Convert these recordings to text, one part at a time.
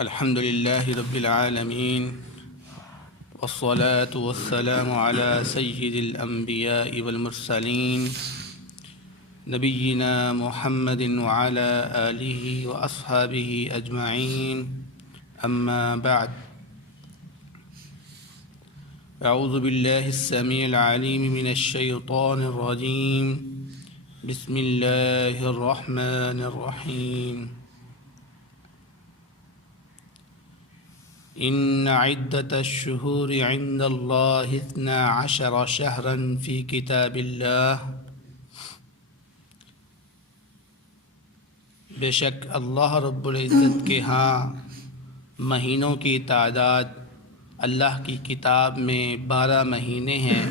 الحمد لله رب العالمين والصلاة والسلام على سيد الأنبياء والمرسلين نبينا محمد وعلى آله وأصحابه أجمعين أما بعد أعوذ بالله السميع العليم من الشيطان الرجيم بسم الله الرحمن الرحيم إن عدة الشهور عند الله 12 شهرا في كتاب الله بے شک اللہ رب العزت کے ہاں مہینوں کی تعداد اللہ کی کتاب میں 12 مہینے ہیں۔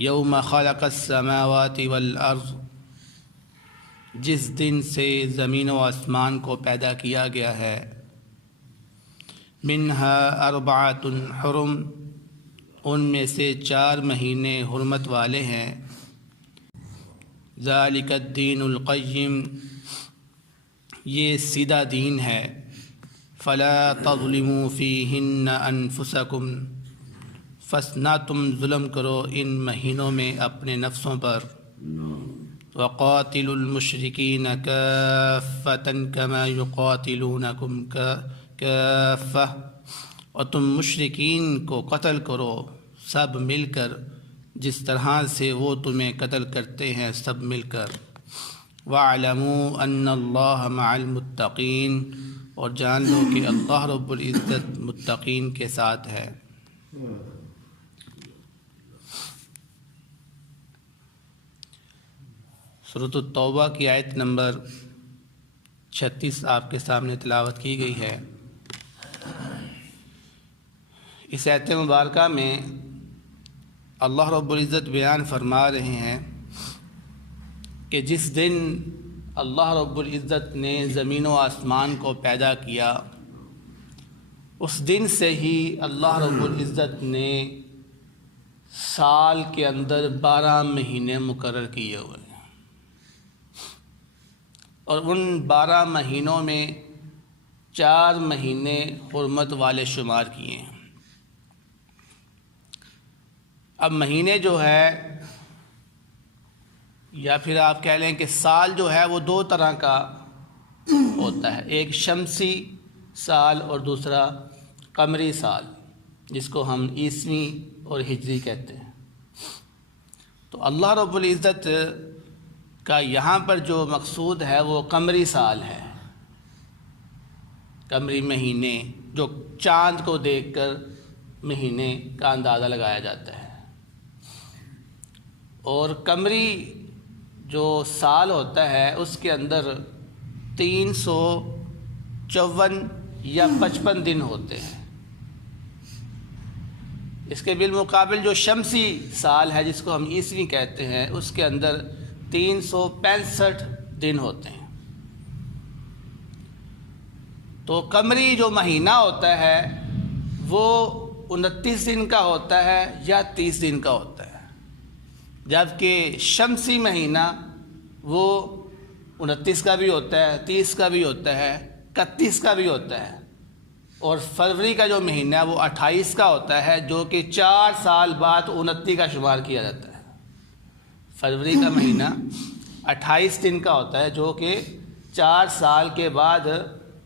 یوم خلق السماوات والارض، جس دن سے زمین و آسمان کو پیدا کیا گیا ہے۔ منها 4 حرم، ان میں سے 4 مہینے حرمت والے ہیں۔ ذالک الدین القیم، یہ سیدھا دین ہے۔ فلا تظلموا فیہن انفسکم، پس نہ تم ظلم کرو ان مہینوں میں اپنے نفسوں پر۔ وقاتلوا المشرکین کافۃ کما یقاتلونکم کافۃ، اور تم مشرکین کو قتل کرو سب مل کر جس طرح سے وہ تمہیں قتل کرتے ہیں سب مل کر۔ وَاعْلَمُوا أَنَّ اللَّهَ مَعَ الْمُتَّقِينَ، اور جان لو کہ اللہ رب العزت متقین کے ساتھ ہے۔ سورۃ التوبہ کی آیت نمبر 36 آپ کے سامنے تلاوت کی گئی ہے۔ اس آیت مبارکہ میں اللہ رب العزت بیان فرما رہے ہیں کہ جس دن اللہ رب العزت نے زمین و آسمان کو پیدا کیا، اس دن سے ہی اللہ رب العزت نے سال کے اندر 12 مہینے مقرر کیے ہوئے ہیں، اور ان 12 مہینوں میں 4 مہینے حرمت والے شمار کیے ہیں۔ اب مہینے جو ہے، یا پھر آپ کہہ لیں کہ سال جو ہے وہ 2 طرح کا ہوتا ہے، ایک شمسی سال اور دوسرا قمری سال، جس کو ہم عیسوی اور ہجری کہتے ہیں۔ تو اللہ رب العزت کا یہاں پر جو مقصود ہے وہ قمری سال ہے، قمری مہینے، جو چاند کو دیکھ کر مہینے کا اندازہ لگایا جاتا ہے۔ اور قمری جو سال ہوتا ہے اس کے اندر 354 یا 55 دن ہوتے ہیں۔ اس کے بالمقابل جو شمسی سال ہے، جس کو ہم عیسوی کہتے ہیں، اس کے اندر 365 دن ہوتے ہیں۔ تو قمری جو مہینہ ہوتا ہے وہ 29 دن کا ہوتا ہے یا 30 دن کا ہوتا ہے، جبکہ شمسی مہینہ وہ 29 کا بھی ہوتا ہے، 30 کا بھی ہوتا ہے، 31 کا بھی ہوتا ہے، اور فروری کا جو مہینہ ہے وہ 28 کا ہوتا ہے، جو کہ 4 سال بعد 29 کا شمار کیا جاتا ہے۔ فروری کا مہینہ 28 دن کا ہوتا ہے، جو کہ 4 سال کے بعد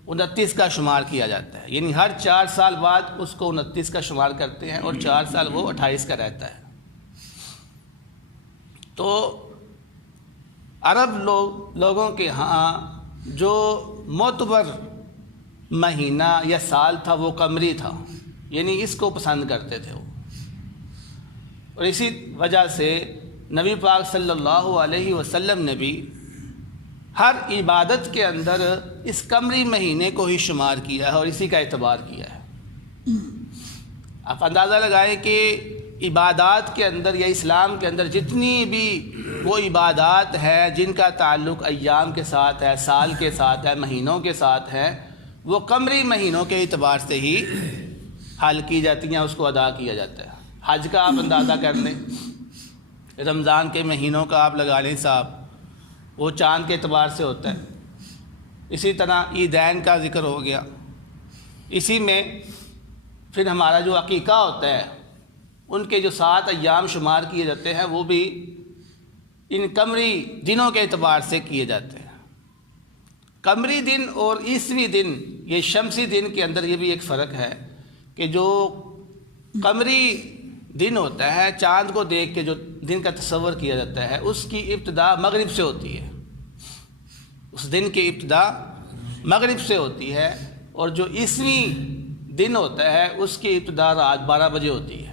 29 کا شمار کیا جاتا ہے، یعنی ہر 4 سال بعد اس کو 29 کا شمار کرتے ہیں، اور 4 سال وہ 28 کا رہتا ہے۔ تو عرب لوگوں کے ہاں جو معتبر مہینہ یا سال تھا وہ قمری تھا، یعنی اس کو پسند کرتے تھے وہ، اور اسی وجہ سے نبی پاک صلی اللہ علیہ وسلم نے بھی ہر عبادت کے اندر اس قمری مہینے کو ہی شمار کیا ہے اور اسی کا اعتبار کیا ہے۔ آپ اندازہ لگائیں کہ عبادات کے اندر یا اسلام کے اندر جتنی بھی وہ عبادات ہے جن کا تعلق ایام کے ساتھ ہے، سال کے ساتھ ہے، مہینوں کے ساتھ ہے، وہ قمری مہینوں کے اعتبار سے ہی حل کی جاتی ہیں، اس کو ادا کیا جاتا ہے۔ حج کا آپ اندازہ کر لیں، رمضان کے مہینوں کا آپ لگا لیں صاحب، وہ چاند کے اعتبار سے ہوتا ہے، اسی طرح عیدین کا ذکر ہو گیا. اسی میں پھر ہمارا جو عقیقہ ہوتا ہے ان کے جو 7 ایام شمار کیے جاتے ہیں وہ بھی ان قمری دنوں کے اعتبار سے کیے جاتے ہیں. قمری دن اور عیسوی دن، یہ شمسی دن کے اندر یہ بھی ایک فرق ہے کہ جو قمری دن ہوتا ہے، چاند کو دیکھ کے جو دن کا تصور کیا جاتا ہے، اس کی ابتدا مغرب سے ہوتی ہے. اس دن کی ابتدا مغرب سے ہوتی ہے، اور جو عیسوی دن ہوتا ہے اس کی ابتدا رات 12 بجے ہوتی ہے.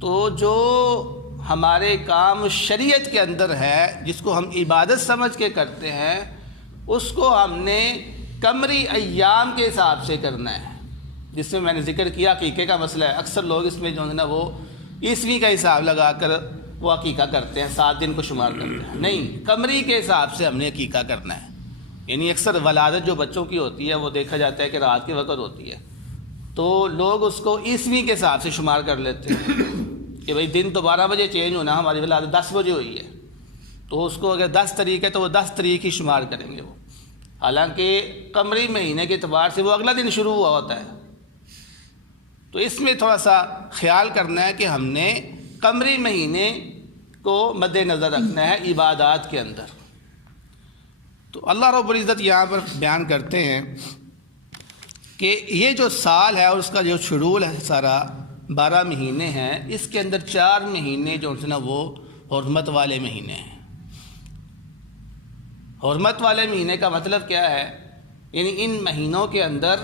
تو جو ہمارے کام شریعت کے اندر ہے، جس کو ہم عبادت سمجھ کے کرتے ہیں، اس کو ہم نے قمری ایام کے حساب سے کرنا ہے. جس میں میں نے ذکر کیا عقیقے کا مسئلہ ہے. اکثر لوگ اس میں جو ہے نا وہ عیسوی کا حساب لگا کر وہ عقیقہ کرتے ہیں، 7 دن کو شمار کرتے ہیں. نہیں، قمری کے حساب سے ہم نے عقیقہ کرنا ہے. یعنی اکثر ولادت جو بچوں کی ہوتی ہے وہ دیکھا جاتا ہے کہ رات کے وقت ہوتی ہے، تو لوگ اس کو عیسوی کے حساب سے شمار کر لیتے ہیں کہ بھئی دن تو 12 بجے چینج ہونا، ہماری ولادت 10 بجے ہوئی ہے، تو اس کو اگر 10 تاریخ ہے تو وہ 10 تاریخ ہی شمار کریں گے وہ. حالانکہ قمری مہینے کے اعتبار سے وہ اگلا دن شروع ہوا ہوتا ہے. تو اس میں تھوڑا سا خیال کرنا ہے کہ ہم نے قمری مہینے کو مد نظر رکھنا ہے عبادات کے اندر. تو اللہ رب العزت یہاں پر بیان کرتے ہیں کہ یہ جو سال ہے اور اس کا جو شیڈول ہے سارا 12 مہینے ہیں، اس کے اندر 4 مہینے جو ہے نا وہ حرمت والے مہینے ہیں. حرمت والے مہینے کا مطلب کیا ہے؟ یعنی ان مہینوں کے اندر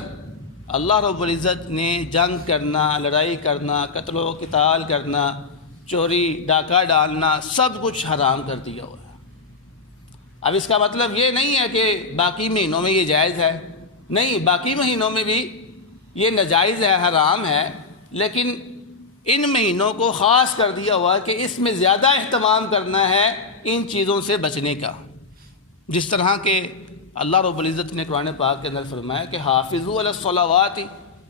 اللہ رب العزت نے جنگ کرنا، لڑائی کرنا، قتل و قتال کرنا، چوری ڈاکہ ڈالنا، سب کچھ حرام کر دیا ہوا ہے. اب اس کا مطلب یہ نہیں ہے کہ باقی مہینوں میں یہ جائز ہے، نہیں، باقی مہینوں میں بھی یہ ناجائز ہے، حرام ہے، لیکن ان مہینوں کو خاص کر دیا ہوا ہے کہ اس میں زیادہ اہتمام کرنا ہے ان چیزوں سے بچنے کا. جس طرح کہ اللہ رب العزت نے قرآن پاک کے اندر فرمایا کہ حافظوا علی الصلوات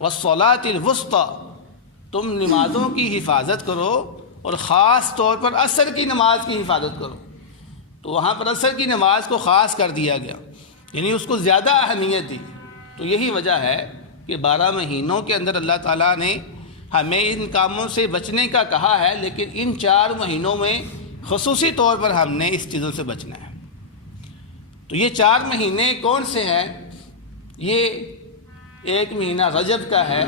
والصلاۃ الوسطی، تم نمازوں کی حفاظت کرو اور خاص طور پر عصر کی نماز کی حفاظت کرو. تو وہاں پر عصر کی نماز کو خاص کر دیا گیا، یعنی اس کو زیادہ اہمیت دی. تو یہی وجہ ہے کہ 12 مہینوں کے اندر اللہ تعالیٰ نے ہمیں ان کاموں سے بچنے کا کہا ہے، لیکن ان 4 مہینوں میں خصوصی طور پر ہم نے اس چیزوں سے بچنا ہے. تو یہ 4 مہینے کون سے ہیں؟ یہ ایک مہینہ رجب کا ہے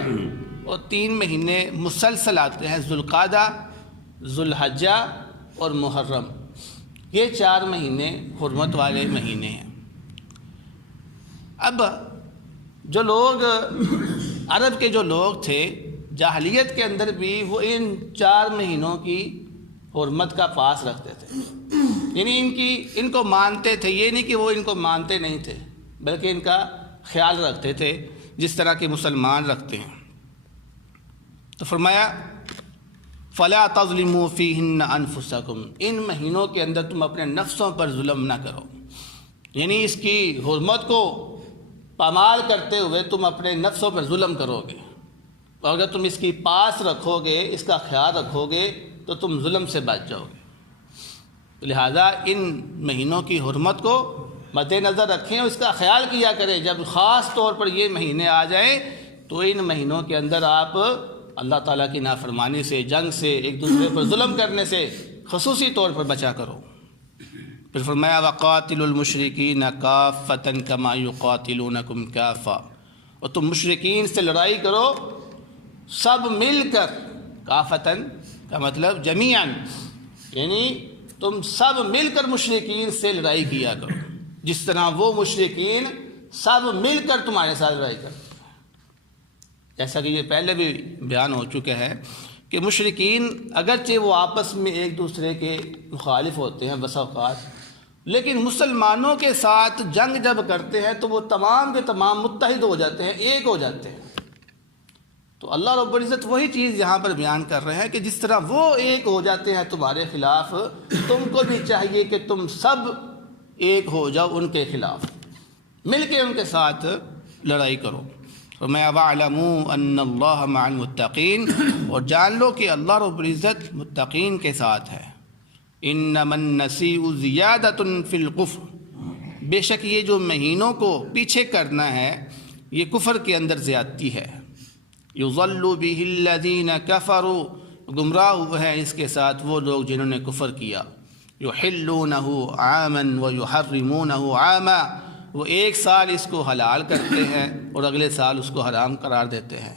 اور 3 مہینے مسلسل آتے ہیں، ذوالقعدہ، ذوالحجہ اور محرم. یہ 4 مہینے حرمت والے مہینے ہیں. اب جو لوگ عرب کے جو لوگ تھے جاہلیت کے اندر بھی وہ ان 4 مہینوں کی حرمت کا پاس رکھتے تھے، یعنی ان کو مانتے تھے. یہ نہیں کہ وہ ان کو مانتے نہیں تھے، بلکہ ان کا خیال رکھتے تھے جس طرح کے مسلمان رکھتے ہیں. تو فرمایا فَلَا تَظْلِمُوا فِيهِنَّ أَنفُسَكُمْ، ان مہینوں کے اندر تم اپنے نفسوں پر ظلم نہ کرو. یعنی اس کی حرمت کو پامال کرتے ہوئے تم اپنے نفسوں پر ظلم کرو گے، اور اگر تم اس کی پاس رکھو گے، اس کا خیال رکھو گے تو تم ظلم سے بچ جاؤ گے. لہذا ان مہینوں کی حرمت کو مد نظر رکھیں اور اس کا خیال کیا کریں. جب خاص طور پر یہ مہینے آ جائیں تو ان مہینوں کے اندر آپ اللہ تعالیٰ کی نافرمانی سے، جنگ سے، ایک دوسرے پر ظلم کرنے سے خصوصی طور پر بچا کرو. پھر فرمایا وَقَاتِلُوا الْمُشْرِكِينَ كَافَّةً كَمَا يُقَاتِلُونَكُمْ كَافَّةً، اور تم مشرکین سے لڑائی کرو سب مل کر. کافتن کا مطلب جمیعاً، یعنی تم سب مل کر مشرکین سے لڑائی کیا کرو جس طرح وہ مشرکین سب مل کر تمہارے ساتھ لڑائی کرتے ہیں. جیسا کہ یہ پہلے بھی بیان ہو چکا ہے کہ مشرکین اگرچہ وہ آپس میں ایک دوسرے کے مخالف ہوتے ہیں بسا اوقات، لیکن مسلمانوں کے ساتھ جنگ جب کرتے ہیں تو وہ تمام کے تمام متحد ہو جاتے ہیں، ایک ہو جاتے ہیں. تو اللہ رب العزت وہی چیز یہاں پر بیان کر رہے ہیں کہ جس طرح وہ ایک ہو جاتے ہیں تمہارے خلاف، تم کو بھی چاہیے کہ تم سب ایک ہو جاؤ ان کے خلاف، مل کے ان کے ساتھ لڑائی کرو. فرمایا وَاعْلَمُوا أَنَّ اللَّهَ مَعَ الْمُتَّقِينَ، اور جان لو کہ اللہ رب العزت متقین کے ساتھ ہے. إِنَّمَا النَّسِيءُ زِيَادَةٌ فِي الْكُفْرِ، بے شک یہ جو مہینوں کو پیچھے کرنا ہے یہ کفر کے اندر زیادتی ہے۔ یضل بہ الذین کفروا، گمراہ ہوئے ہیں اس کے ساتھ وہ لوگ جنہوں نے کفر کیا۔ یحلونہ عاما ویحرمونہ عاما، وہ ایک سال اس کو حلال کرتے ہیں اور اگلے سال اس کو حرام قرار دیتے ہیں۔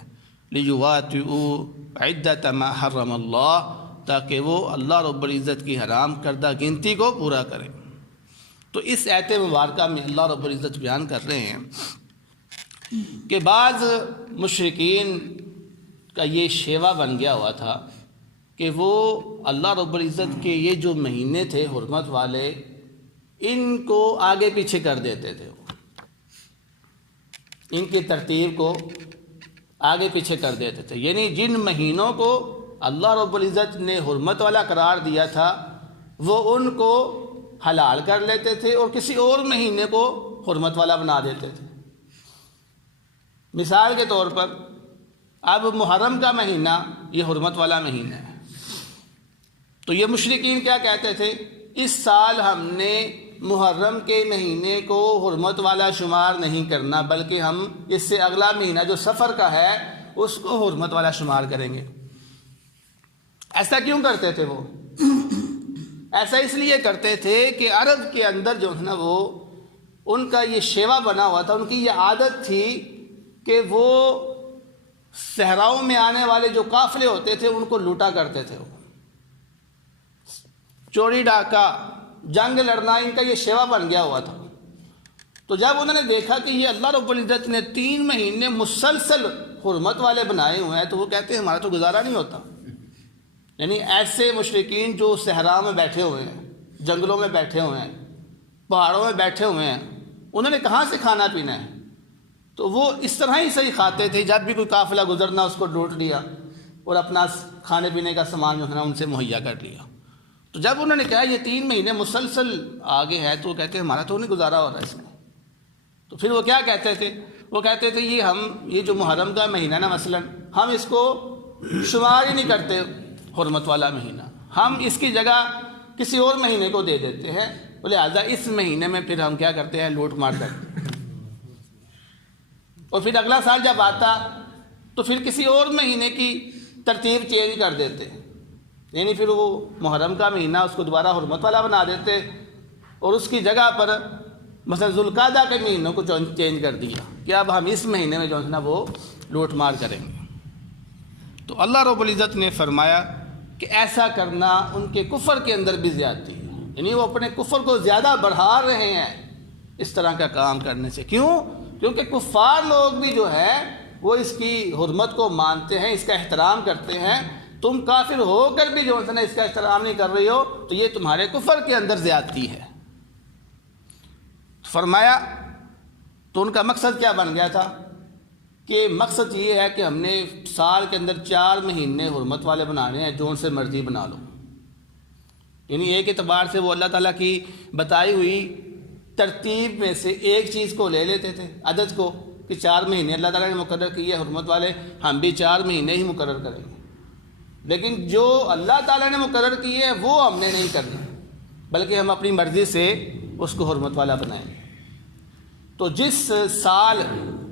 لیواطئوا عدۃ ما حرم اللہ، تاکہ وہ اللہ رب العزت کی حرام کردہ گنتی کو پورا کریں۔ تو اس آیت مبارکہ میں اللہ رب العزت بیان کر رہے ہیں کہ بعض مشرکین کا یہ شیوا بن گیا ہوا تھا کہ وہ اللہ رب العزت کے یہ جو مہینے تھے حرمت والے، ان کو آگے پیچھے کر دیتے تھے، ان کی ترتیب کو آگے پیچھے کر دیتے تھے۔ یعنی جن مہینوں کو اللہ رب العزت نے حرمت والا قرار دیا تھا وہ ان کو حلال کر لیتے تھے اور کسی اور مہینے کو حرمت والا بنا دیتے تھے۔ مثال کے طور پر اب محرم کا مہینہ یہ حرمت والا مہینہ ہے، تو یہ مشرکین کیا کہتے تھے، اس سال ہم نے محرم کے مہینے کو حرمت والا شمار نہیں کرنا، بلکہ ہم اس سے اگلا مہینہ جو سفر کا ہے اس کو حرمت والا شمار کریں گے۔ ایسا کیوں کرتے تھے وہ؟ ایسا اس لیے کرتے تھے کہ عرب کے اندر جو ہے نا وہ ان کا یہ شیوا بنا ہوا تھا، ان کی یہ عادت تھی کہ وہ صحراؤں میں آنے والے جو قافلے ہوتے تھے ان کو لوٹا کرتے تھے، چوری ڈاکہ جنگ لڑنا ان کا یہ شیوا بن گیا ہوا تھا۔ تو جب انہوں نے دیکھا کہ یہ اللہ رب العزت نے 3 مہینے مسلسل حرمت والے بنائے ہوئے ہیں تو وہ کہتے ہیں ہمارا تو گزارا نہیں ہوتا۔ یعنی ایسے مشرکین جو صحرا میں بیٹھے ہوئے ہیں، جنگلوں میں بیٹھے ہوئے ہیں، پہاڑوں میں بیٹھے ہوئے ہیں، انہوں نے کہاں سے کھانا پینا ہے؟ تو وہ اس طرح ہی صحیح کھاتے تھے، جب بھی کوئی قافلہ گزرنا اس کو لوٹ لیا اور اپنا کھانے پینے کا سامان جو ہے نا ان سے مہیا کر لیا۔ تو جب انہوں نے کہا یہ 3 مہینے مسلسل آگے ہے تو وہ کہتے ہیں ہمارا تو نہیں گزارا ہو رہا ہے اس میں۔ تو پھر وہ کیا کہتے تھے؟ وہ کہتے تھے یہ جو محرم کا مہینہ نا مثلا ہم اس کو شمار ہی نہیں کرتے حرمت والا مہینہ، ہم اس کی جگہ کسی اور مہینے کو دے دیتے ہیں، لہٰذا اس مہینے میں پھر ہم کیا کرتے ہیں، لوٹ مار کرتے ہیں، اور پھر اگلا سال جب آتا تو پھر کسی اور مہینے کی ترتیب چینج کر دیتے، یعنی پھر وہ محرم کا مہینہ اس کو دوبارہ حرمت والا بنا دیتے اور اس کی جگہ پر مثلا ذوالقعدہ کے مہینوں کو چینج کر دیا کہ اب ہم اس مہینے میں جو ہے نا وہ لوٹ مار کریں گے۔ تو اللہ رب العزت نے فرمایا کہ ایسا کرنا ان کے کفر کے اندر بھی زیادتی ہے، یعنی وہ اپنے کفر کو زیادہ بڑھا رہے ہیں اس طرح کا کام کرنے سے۔ کیوں؟ کیونکہ کفار لوگ بھی جو ہے وہ اس کی حرمت کو مانتے ہیں، اس کا احترام کرتے ہیں، تم کافر ہو کر بھی جو ہے نا اس کا احترام نہیں کر رہی ہو تو یہ تمہارے کفر کے اندر زیادتی ہے۔ فرمایا تو ان کا مقصد کیا بن گیا تھا کہ مقصد یہ ہے کہ ہم نے سال کے اندر 4 مہینے حرمت والے بنانے ہیں، جو سے مرضی بنا لو۔ یعنی ایک اعتبار سے وہ اللہ تعالیٰ کی بتائی ہوئی ترتیب میں سے ایک چیز کو لے لیتے تھے، عدد کو، کہ 4 مہینے اللہ تعالیٰ نے مقرر کیے حرمت والے، ہم بھی 4 مہینے ہی مقرر کریں گے، لیکن جو اللہ تعالیٰ نے مقرر کیے ہیں وہ ہم نے نہیں کرنا، بلکہ ہم اپنی مرضی سے اس کو حرمت والا بنائیں گے۔ تو جس سال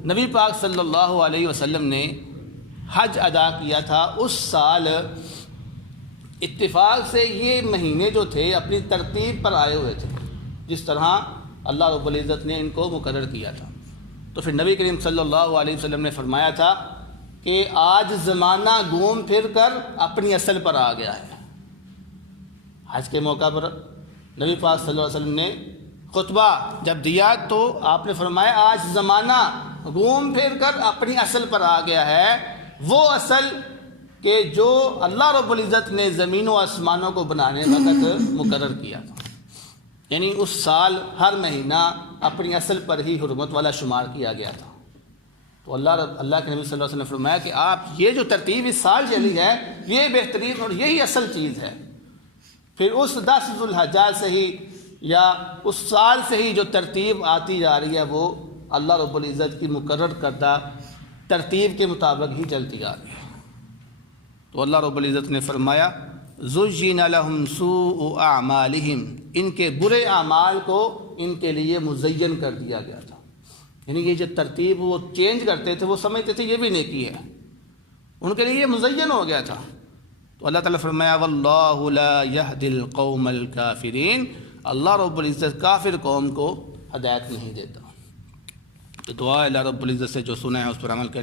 نبی پاک صلی اللہ علیہ وسلم نے حج ادا کیا تھا اس سال اتفاق سے یہ مہینے جو تھے اپنی ترتیب پر آئے ہوئے تھے، جس طرح اللہ رب العزت نے ان کو مقرر کیا تھا۔ تو پھر نبی کریم صلی اللہ علیہ وسلم نے فرمایا تھا کہ آج زمانہ گھوم پھر کر اپنی اصل پر آ گیا ہے۔ حج کے موقع پر نبی پاک صلی اللہ علیہ وسلم نے خطبہ جب دیا تو آپ نے فرمایا آج زمانہ گھوم پھر کر اپنی اصل پر آ گیا ہے، وہ اصل کہ جو اللہ رب العزت نے زمین و آسمانوں کو بنانے وقت مقرر کیا تھا۔ یعنی اس سال ہر مہینہ اپنی اصل پر ہی حرمت والا شمار کیا گیا تھا۔ تو اللہ کے نبی صلی اللہ علیہ وسلم نے فرمایا کہ آپ یہ جو ترتیب اس سال چلی ہے یہ بہترین اور یہی اصل چیز ہے۔ پھر اس 10 ذوالحجہ سے ہی یا اس سال سے ہی جو ترتیب آتی جا رہی ہے وہ اللہ رب العزت کی مقرر کردہ ترتیب کے مطابق ہی چلتی آ رہی ہے۔ تو اللہ رب العزت نے فرمایا زُيِّنَ لَهُمْ سُوءُ أَعْمَالِهِمْ، ان کے برے اعمال کو ان کے لیے مزین کر دیا گیا تھا. یعنی یہ جو ترتیب وہ چینج کرتے تھے وہ سمجھتے تھے یہ بھی نیکی ہے، ان کے لیے یہ مزین ہو گیا تھا. تو اللہ تعالیٰ فرمایا واللہ لا یہدی القوم الکافرین، اللہ رب العزت کافر قوم کو ہدایت نہیں دیتا. تو دعا ہے اللہ رب العزت سے جو سنا ہے اس پر عمل کریں.